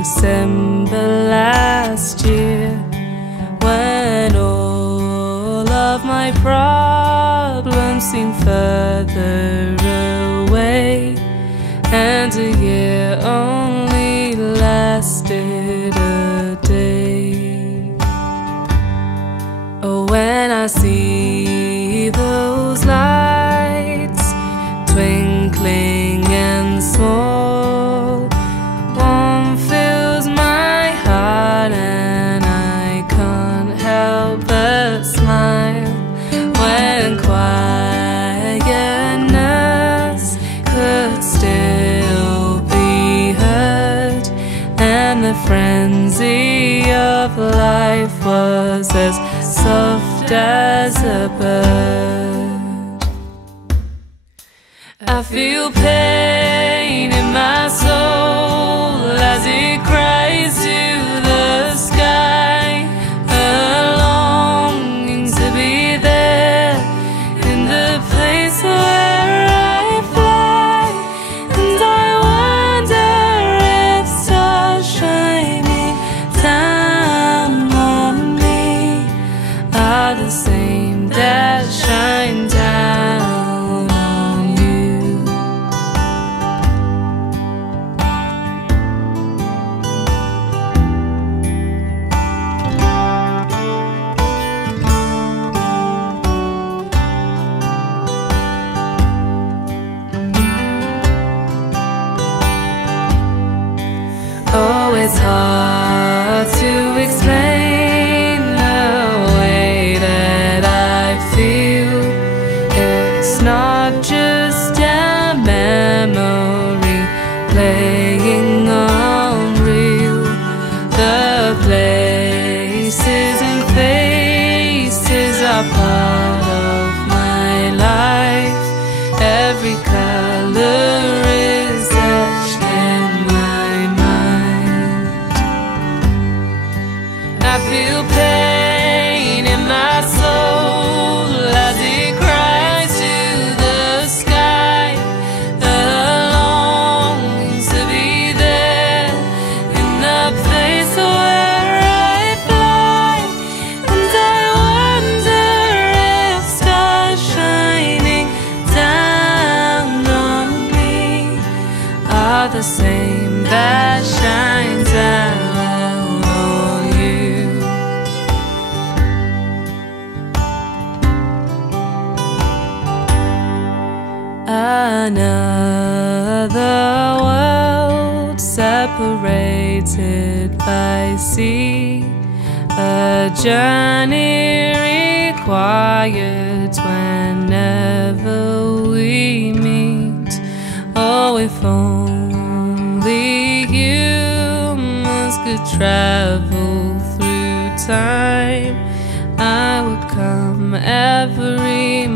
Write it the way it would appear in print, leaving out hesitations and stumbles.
December last year, when all of my problems seemed further away, and a year only lasted a day. Oh, when I see those lights twinkling and small, warm fills my heart, and I can't help but smile. When quietness could still be heard, and the frenzy of life was as soft as a bird. I feel pain in my soul as it cries to the sky, a longing to be there in the place where I fly. And I wonder if stars shining down on me are the same that shine down on you. Oh, it's hard to explain the way that I feel. It's not just a memory playing on reel. The places and faces are part of my life. Every color is etched in my mind. I feel pain in my soul as it cries to the sky, a longing to be there in the place where I fly. And I wonder if stars shining down on me are the same that shine down on you. Another world separated by sea, a journey required whenever we meet. Oh, if only humans could travel through time, I would come every